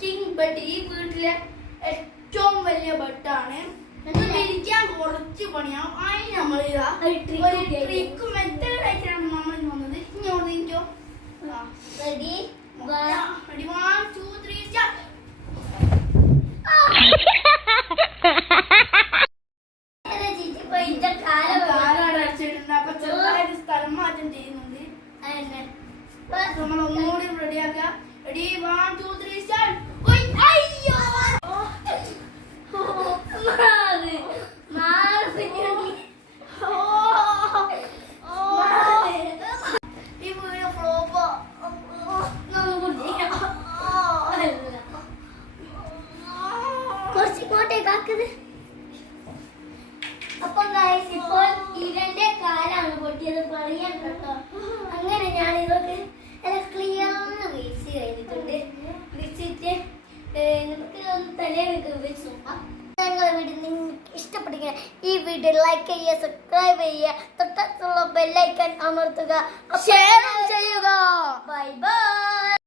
യൂണിവേഴ്സിലെ ഏറ്റവും വലിയ ബെഡാണ് ഇത് വിരിക്കാൻ കുറച്ച് പണിയാവും അതിന് നമ്മൾ ഒരു. ട്രിക്ക് മെത്തേഡ് ആയിട്ടാണ് നമ്മൾ വന്നത്. ഇങ്ങോട്ട് നിൽക്കോ ready ready one two three start സ്ഥലം മാറ്റം ചെയ്യുന്നുണ്ട്. നമ്മൾ ഒന്നുകൂടി റെഡിയാക്കുക ready one two three start അയ്യോ മാറ്. മാറ്. ഈ വീഡിയോ ഫ്ലോപ്പ്. കുറച്ച് ഇങ്ങോട്ടേക്ക് ആക്കത് അപ്പൊ ഇപ്പോൾ ഇവന്റെ കാലാണ് പൊട്ടിയത് പറയാൻ കേട്ടോ ഇഷ്ടപ്പെടുക ഈ വീഡിയോ ലൈക്ക് ചെയ്യുക സബ്സ്ക്രൈബ് ചെയ്യുക തൊട്ടടുത്തുള്ള ബെല്ലൈക്കൺ അമർത്തുക. ഷെയർ